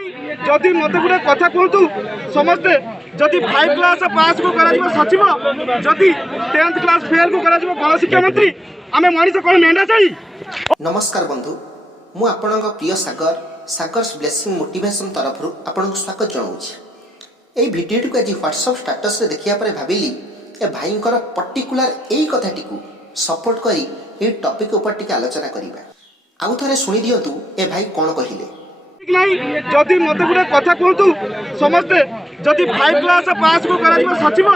जदि मत गोटे कथा कहतु समस्ते जदि 5 क्लास पास को करा सचिव जदि 10th क्लास फेल को करा गण शिक्षा मंत्री आम मनीष कौन मेंढा छाड़ी। नमस्कार बंधु मु आपणक प्रिय सागर सागर्स ब्लेसिंग मोटिवेशन तरफ आपन स्वागत जनाऊँ। यही भिडियो को आज व्हाट्सएप स्टेटस रे देखिया पर भाविली ए भाईंकर पर्टिकुलर यही कथाटी को सपोर्ट करी ए टॉपिक ऊपर टिके आलोचना करिबा। आउ थरे सुनी दियंतु ए भाई कोन कहिले। जदि मत गोटे कथा कहतु समस्ते जदि 5 क्लास पास को करा सचिव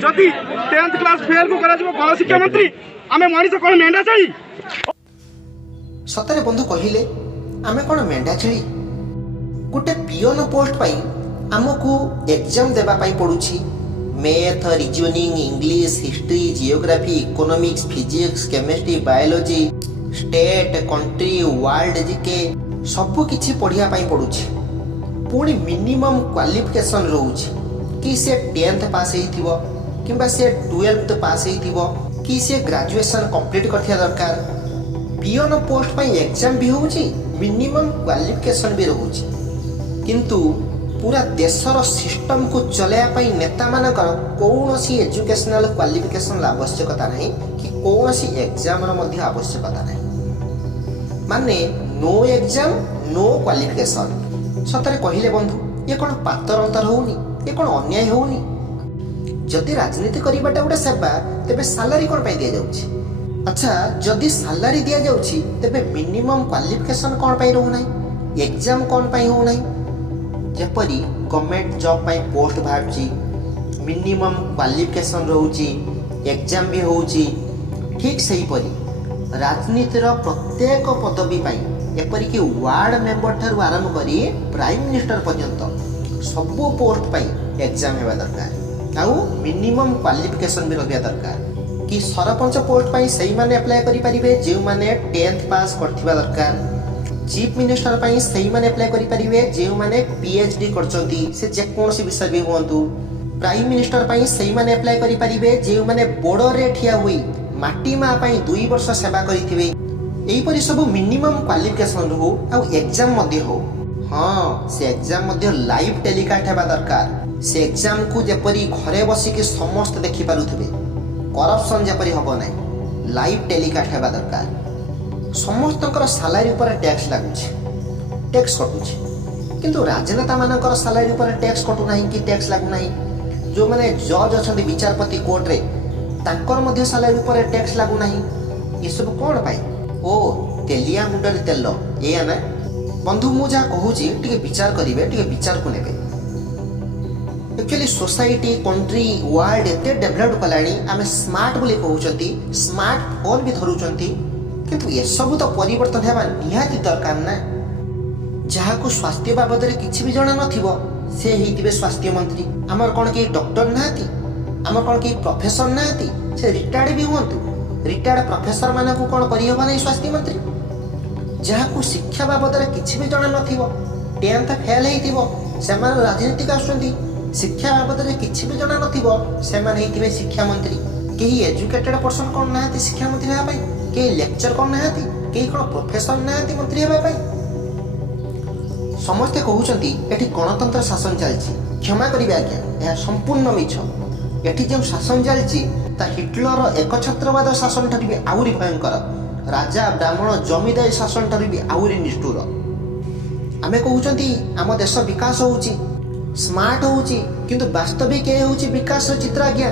जदि 10th क्लास फेल को करा गण शिक्षा मंत्री आम मनीष कौन मेंढा छाड़ी। सतरे बंधु कहिले आमे कोन मेंढा छेली गोटे पियोन पोस्ट पाई आमको एग्जाम देबा पाई पडुछि। Math reasoning English history geography economics physics chemistry biology state country world GK सब किछि पढ़िया पाई पडुछि। पुणी मिनिमम क्वालिफिकेशन रहउछि कि से 10th पास हेइथिबो किबा से 12th पास हेइथिबो कि से ग्रेजुएशन कंप्लीट करथिया दरकार। पियोन पोस्ट पाई एग्जाम भी होउछि मिनिमम क्वालिफिकेशन भी रहउछि किंतु पूरा देशर सिस्टम को चलाया पाई नेता मानकर कौनसी एजुकेशनल क्वालिफिकेशन आवश्यकता नहीं कि कौनसी एग्जाम मध्ये आवश्यकता नहीं माने नो एग्जाम नो क्वालिफिकेशन। सतरे कहिले बंधु ये कौन पातर अंतर होउनी ये कौन अन्याय होउनी। जदि राजनीति करिबाटा गोटे सेवा तेबे सैलरी कोन पाई दिया जाउछि। अच्छा जदि सैलरी दिया जाउछि तेबे मिनिमम क्वालिफिकेशन कोन पाई रहउ नाही एग्जाम कोन पाई हो नाही। जेपरी गवर्नमेंट जॉब पाई पोस्ट बाहरची मिनिमम क्वालिफिकेशन रहउची एग्जाम भी होउची ठीक सही परी राजनीतिर प्रत्येक पदवी पाई एपरिक वार्ड मेंबर ठार आरंभ करी प्राइम मिनिस्टर पर्यंत सब पोस्ट पाई एग्जाम हेबा दरकार आउ मिनिमम क्वालिफिकेशन भी रहिया दरकार कि सरपंच पोस्ट पाई सही माने अप्लाई करि परिबे जे माने 10th पास करथिबा दरकार। चीफ मिनिस्टर पाई सही माने अप्लाई करि परिबे जे माने पीएचडी करचंती से जे कोनसी विषय भी होंतु। प्राइम मिनिस्टर पाई सही माने अप्लाई करि परिबे जे माने बॉर्डर रे ठिया हुई माटी मा पाई 2 वर्ष सेवा करिथिबे। एही परि सब मिनिमम क्वालिफिकेशन हो आ एग्जाम मध्ये हो। हां से एग्जाम मध्ये लाइव टेलीकास्ट हेबा दरकार। से एग्जाम को जेपरि घरे बसी के समस्त देखि पारुथिबे करप्शन जेपरि हबो नै लाइव टेलीकास्ट हेबा दरकार। समस्त सैलरी उपर टैक्स लगुच टैक्स कटुच किंतु राजनेता मानकर सैलरी उपर टैक्स कटु नहीं कि टैक्स लागु नहीं। जो माने जज अछंती विचारपति कोर्ट रे तांकर मध्ये सैलरी उपर टैक्स लागु नहीं। ये सब कोन पाई ओ तेलिया मुंडर तेल एया ना बंधु मु जा कहूची टिके विचार करिवे टिके विचार को नेबे। एक्चुअली सोसाइटी कंट्री वर्ल्ड एते डेवलप कलानी आमे स्मार्ट बोली कहउचंती स्मार्ट फोन भी धरुचंती किंतु ये सब तो परिवर्तन हेबा निहाती दरकार ना। जहा को स्वास्थ्य बाबद रे किछि भी जणा नथिबो से हेतिबे स्वास्थ्य मंत्री। हमर कोन के डॉक्टर नाहती हमर कोन के प्रोफेसर नाहती से रिटायर्ड भी होंतु रिटायर्ड प्रोफेसर माने को कोन करि होबा नै स्वास्थ्य मंत्री। जहा को शिक्षा बाबद रे किछि भी जणा नथिबो 10th फेल हेतिबो से मान राजनीतिक आसुंती शिक्षा बाबद रे किछि भी जणा नथिबो से मान हेतिबे शिक्षा मंत्री। केही एजुकेटेड पर्सन कोन नाहती शिक्षा मंत्री हेबा पई के लेक्चर कोन नाहती के कोन प्रोफेसर नाहती मंत्री हेबा पई। समस्त कहउचंती एठी गणतंत्र शासन चलछि क्षमा करिबे आज्ञा यह संपूर्ण मिछ। एठी जे शासन चलछि ता हिटलर एकछत्रवाद शासन ठरी भी आउरी भयंकर राजा ब्राह्मण जमीदार शासन ठरी भी आउरी निष्ठुर। आमे कहउचंती आम देश विकास होउछि स्मार्ट होउछि किंतु वास्तविक ए होउछि विकास चित्र आज्ञा।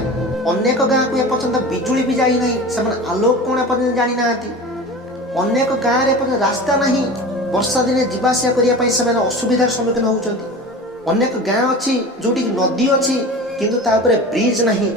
अनेक गाँ को एपर्यंत बिजुली भी जाई नहीं से आलोक कोण एपर्यंत जानी नाहती। अनेक गाँ रे एपर्यंत रास्ता नहीं वर्षा दिने जीवासिया करिया पई से असुविधार सम्मुखीन होउचंती। अनेक गाँ अछि जोटी नदी अछि किंतु ता ऊपर ब्रिज नहीं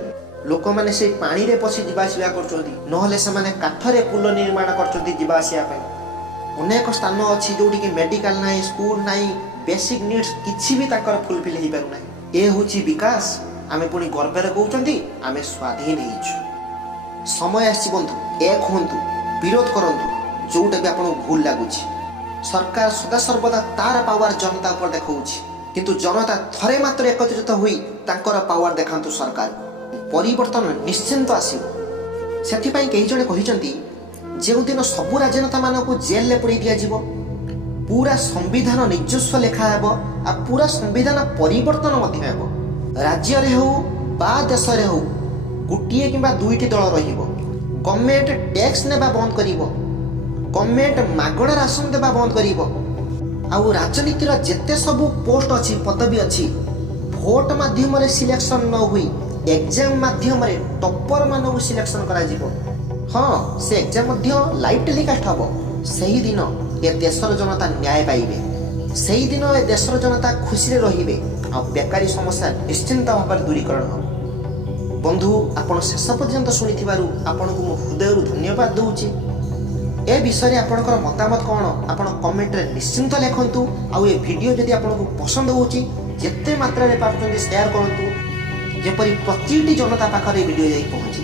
लोक माने से पानी रे पसी जीवासिया करचंती नहले से माने काठरे पुल निर्माण करचंती जीवासिया पई। अनेक स्थान अछि जोटी कि मेडिकल नाही स्कूल नाही बेसिक नीड्स किछि भी ताकर फुलफिल हेइ पारु नाही। ए होछि विकास आमे पुणी गर्वेर कहउचंती आमे स्वाधीन हेइछु। समय आछि बंधु एक होंतु विरोध करंतु जोटा भी आपन भूल लागुछि। सरकार सदा सर्वदा तार पावर जनता ऊपर देखौछि किंतु जनता थरे मात्र एकत्रित होई तांकर पावर देखांतु सरकार परिवर्तन निश्चिंत आसीबो। सेथि पई केही जणे कहिचंती जे दिन सबु राजनेता मानकु जेल ले पुरै दिया जिवो पूरा संविधान ନିଜସ୍ୱ ଲେଖା ହେବ ଆଉ पूरा संविधान परिवर्तन ମଧ୍ୟ ହେବ। राज्ୟରେ ହେଉ ବା ଦେଶରେ ହେଉ ଗୋଟିଏ କିମ୍ବା ଦୁଇଟି ଦଳ ରହିବ। ଗଭର୍ଣ୍ଣମେଣ୍ଟ ଟ୍ୟାକ୍ସ ନେବା ବନ୍ଦ କରିବ। ଗଭର୍ଣ୍ଣମେଣ୍ଟ ମାଗଣା ରାସନ ଦେବା ବନ୍ଦ କରିବ। ଆଉ ରାଜନୀତିର ଯେତେ ସବୁ ପୋଷ୍ଟ ଅଛି ପଦବୀ ଅଛି ଭୋଟ ମାଧ୍ୟମରେ ସିଲେକ୍ସନ ନ ହୋଇ ଏକ୍ଜାମ ମାଧ୍ୟମରେ ଟପର ମାନଙ୍କୁ ସିଲେକ୍ସନ କରାଯିବ। ହଁ ସେ ଏକ୍ଜାମ ମଧ୍ୟ ଲାଇଭ୍ ଟେଲିକାଷ୍ଟ ହେବ। ସେହିଦିନ ଏ ଦେଶର ଜନତା ନ୍ୟାୟ ପାଇବେ। ସେହିଦିନ ଏ ଦେଶର ଜନତା ଖୁସିରେ ରହିବେ ଆଉ ବେକାରୀ ସମସ୍ୟା ନିଶ୍ଚିନ୍ତ ଭାବରେ ଦୂରୀକରଣ ହେବ। ବନ୍ଧୁ ଆପଣ ଶେଷ ପର୍ଯ୍ୟନ୍ତ ଶୁଣିଥିବାରୁ ଆପଣଙ୍କୁ ମୁଁ ହୃଦୟରୁ ଧନ୍ୟବାଦ ଦେଉଛି। ए विषय आपणकर मतामत कौन आपण कमेंट रे निश्चिंत लिखंतु। आउ ए वीडियो जदि आपको पसंद होची जेते मात्रा रे पारछन शेयर करंतु जेपरि प्रतिटी जनता पाखरे वीडियो जाई पहुंची।